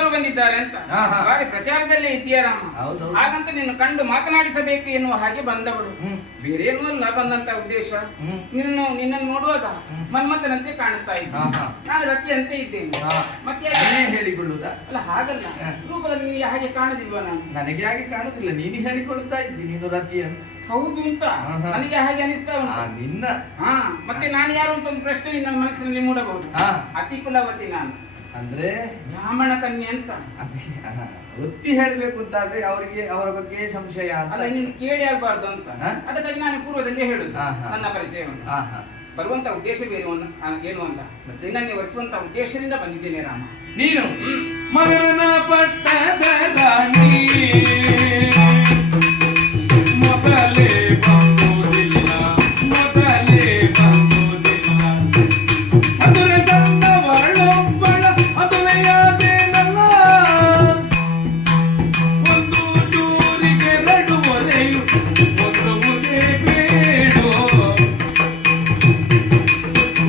ದೇವರು ಬಂದಿದ್ದಾರೆ ಅಂತ ಬಾರಿ ಪ್ರಚಾರದಲ್ಲೇ ಇದೆಯಾ ರಾಮ. ಹಾಗಂತ ನಿನ್ನ ಕಂಡು ಮಾತನಾಡಿಸಬೇಕು ಎನ್ನುವ ಹಾಗೆ ಬಂದವಳು. ಬೇರೆ ಏನೂ ಅಲ್ಲ ಬಂದಂತ ಉದ್ದೇಶ. ನಿನ್ನನ್ನು ನೋಡುವಾಗ ಮನ್ಮಥನಂತೆ ಕಾಣುತ್ತಾ ಇದ್ದೆ. ನಾನು ರತಿಯಂತೆ ಇದ್ದೇನೆ. ಮತ್ತೆ ಹೇಳಿಕೊಳ್ಳುದ ಅಲ್ಲ ಹಾಗಲ್ಲ, ರೂಪದಲ್ಲಿ ಹಾಗೆ ಕಾಣುದಿಲ್ವಾ? ನಾನು ನನಗೆ ಹಾಗೆ ಕಾಣುದಿಲ್ಲ, ನೀನು ಹೇಳಿಕೊಳ್ಳುತ್ತಾ ಇದ್ದಿ ನೀನು ರತಿ ಅಂತ. ಹೌದು ಅಂತ ನನಗೆ ಹಾಗೆ ಅನಿಸ್ತಾ ಉಂಟು. ನಿನ್ನ ಮತ್ತೆ ನಾನು ಯಾರು ಅಂತ ಒಂದು ಪ್ರಶ್ನೆ ನಿನ್ನ ಮನಸ್ಸಿನಲ್ಲಿ ಮೂಡಬಹುದು. ಅತಿ ಕುಲವತಿ ನಾನು, ಅಂದ್ರೆ ಬ್ರಾಹ್ಮಣ ಕನ್ಯೆ ಅಂತ. ಒತ್ತಿ ಹೇಳ್ಬೇಕು ಅಂತಾದ್ರೆ ಅವರಿಗೆ ಅವರ ಬಗ್ಗೆ ಸಂಶಯ ಅಲ್ಲ, ನೀನು ಕೇಳಿ ಆಗ್ಬಾರ್ದು ಅಂತ. ಅದಕ್ಕಾಗಿ ನಾನು ಪೂರ್ವದಲ್ಲಿ ಹೇಳುದು ನನ್ನ ಪರಿಚಯವನ್ನು. ಬರುವಂತ ಉದ್ದೇಶ ಬೇರೆ ಏನು ಅಂತ ನಿನ್ನನ್ನೇ ಒಲಿಸುವಂತ ಉದ್ದೇಶದಿಂದ ಬಂದಿದ್ದೇನೆ ರಾಮ. ನೀನು ಮಗನ ಪಟ್ಟದ ರಾಣಿ ಮೊದಲೇ ಬಂದುದಿಲ್ಲ, ಮೊದಲೇ ಬಂದುದಿಲ್ಲ, ಅದರ ತನ್ನವಳೊಬ್ಬಳ ಮದುವೆಯಾದೇನಲ್ಲ, ಒಂದು ಜೂರಿಗೆ ಎರಡು ಒಲೆಯು ಒಂದು ಮುದೆ ಬೇಡೋ,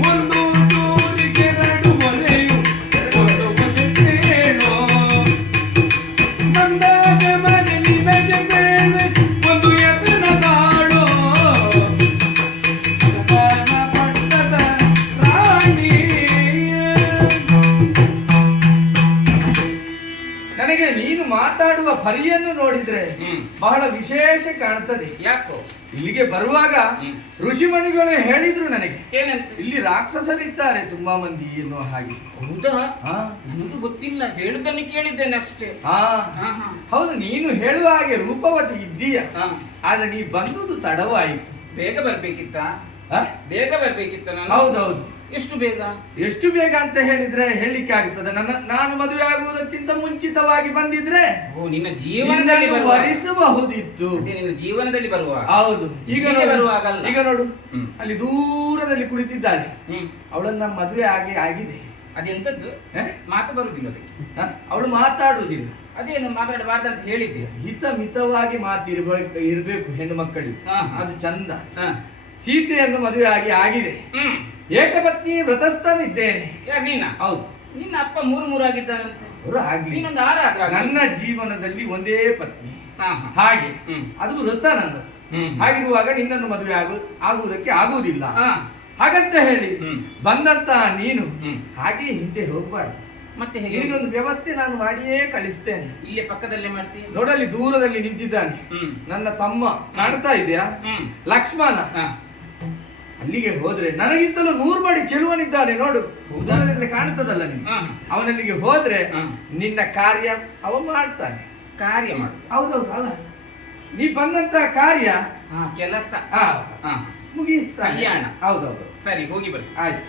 ಒಂದು ಜೂರಿಗೆ ಎರಡು ಒಲೆಯು ಒಂದು ಮುದೆ ಬೇಡೋ, ನಂದಾಗ ಮನೆಯಲ್ಲಿ ಬೆಜೆ ಬೇಳೆ ಒಂದು ಎತ್ತನ ನಾಡೋ, ಪಟ್ಟದ ರಾಣಿ. ನನಗೆ ನೀನು ಮಾತಾಡುವ ಪರಿಯನ್ನು ನೋಡಿದ್ರೆ ಬಹಳ ವಿಶೇಷ ಕಾಣುತ್ತದೆ. ಯಾಕೋ? ಇಲ್ಲಿಗೆ ಬರುವಾಗ ಋಷಿಮಣಿಗಳು ಹೇಳಿದ್ರು ನನಗೆ, ಏನಂತ? ಇಲ್ಲಿ ರಾಕ್ಷಸರಿದ್ದಾರೆ ತುಂಬಾ ಮಂದಿ ಎನ್ನುವ ಹಾಗೆ. ಹೌದಾ? ನನಗೂ ಗೊತ್ತಿಲ್ಲ, ಹೇಳುದನ್ನು ಕೇಳಿದ್ದೇನೆ ಅಷ್ಟೇ. ಹೌದು, ನೀನು ಹೇಳುವ ಹಾಗೆ ರೂಪವತಿ ಇದ್ದೀಯ. ಆದ್ರೆ ನೀ ಬಂದುದು ತಡವಾಯಿತು. ಬೇಗ ಬರ್ಬೇಕಿತ್ತ? ಬೇಗ ಬರ್ಬೇಕಿತ್ತ ನಾನು? ಹೌದೌದು. ಎಷ್ಟು ಬೇಗ? ಎಷ್ಟು ಬೇಗ ಅಂತ ಹೇಳಿದ್ರೆ ಹೇಳಲಿಕ್ಕೆ ಆಗ್ತದೆ. ನಾನು ಮದುವೆ ಆಗುವುದಕ್ಕಿಂತ ಮುಂಚಿತವಾಗಿ ಬಂದಿದ್ರೆ ನಿನ್ನ ಜೀವನದಲ್ಲಿ ವರಿಸಬಹುದಿತ್ತು. ನಿನ್ನ ಜೀವನದಲ್ಲಿ ಬರುವ. ಹೌದು. ಈಗ ಬರುವಾಗಲ್ಲ. ಈಗ ನೋಡು, ಅಲ್ಲಿ ದೂರದಲ್ಲಿ ಕುಳಿತಿದ್ದಾಳೆ, ಅವಳನ್ನ ಮದುವೆ ಆಗಿದೆ. ಅದೆಂತದ್ದು? ಮಾತು ಬರುವುದಿಲ್ಲ ಅದಕ್ಕೆ. ಅವಳು ಮಾತಾಡುವುದಿಲ್ಲ. ಅದೇನು ಮಾತಾಡಬಾರ್ದಂತ ಹೇಳಿದ್ದೀಯ? ಹಿತ ಮಿತವಾಗಿ ಇರ್ಬೇಕು ಹೆಣ್ಣು ಮಕ್ಕಳಿಗೆ, ಅದು ಚಂದ. ಸೀತೆಯನ್ನು ಮದುವೆ ಆಗಿದೆ. ಏಕಪತ್ನಿ ವ್ರತಸ್ಥನಿದ್ದೇನೆ. ನೀನ? ಹೌದು. ನಿನ್ನ ಅಪ್ಪ ಮೂರು ಆಗಿದ್ದಾನಂತೆ. ಆಗ್ಲಿ, ನನ್ನ ಜೀವನದಲ್ಲಿ ಒಂದೇ ಪತ್ನಿ, ಹಾಗೆ ಅದು ವೃತ ನನ್ನದು. ಹಾಗಿರುವಾಗ ನಿನ್ನನ್ನು ಮದುವೆ ಆಗುವುದಕ್ಕೆ ಆಗುವುದಿಲ್ಲ. ಹಾಗಂತ ಹೇಳಿ ಬಂದಂತ ನೀನು ಹಾಗೆ ಹಿಂದೆ ಹೋಗ್ಬಾರ್ದು. ಮತ್ತೆ ನಿನಗೊಂದು ವ್ಯವಸ್ಥೆ ನಾನು ಮಾಡಿಯೇ ಕಳಿಸ್ತೇನೆ. ಇಲ್ಲೇ ಪಕ್ಕದಲ್ಲೇ ಮಾಡ್ತೀನಿ. ನೋಡಲ್ಲಿ ದೂರದಲ್ಲಿ ನಿಂತಿದ್ದಾನೆ ನನ್ನ ತಮ್ಮ, ಕಾಣ್ತಾ ಇದೆಯಾ? ಲಕ್ಷ್ಮಣ. ಅಲ್ಲಿಗೆ ಹೋದ್ರೆ ನನಗಿಂತಲೂ 100 ಮಾಡಿ ಚೆಲುವನಿದ್ದಾನೆ ನೋಡು, ಉದಾಹರಣೆ ಕಾಣುತ್ತದಲ್ಲ ನೀನು. ಅವನಲ್ಲಿಗೆ ಹೋದ್ರೆ ನಿನ್ನ ಕಾರ್ಯ ಅವ ಮಾಡ್ತಾನೆ. ಕಾರ್ಯ ಮಾಡು. ಹೌದೌದು. ಅಲ್ಲ, ನೀ ಬಂದಂತ ಕಾರ್ಯ ಕೆಲಸ ಮುಗಿಸ್ತಾನೆ. ಕಲ್ಯಾಣ. ಹೌದೌದು. ಸರಿ, ಹೋಗಿ ಬರ್ತೀನಿ. ಆಯ್ತು.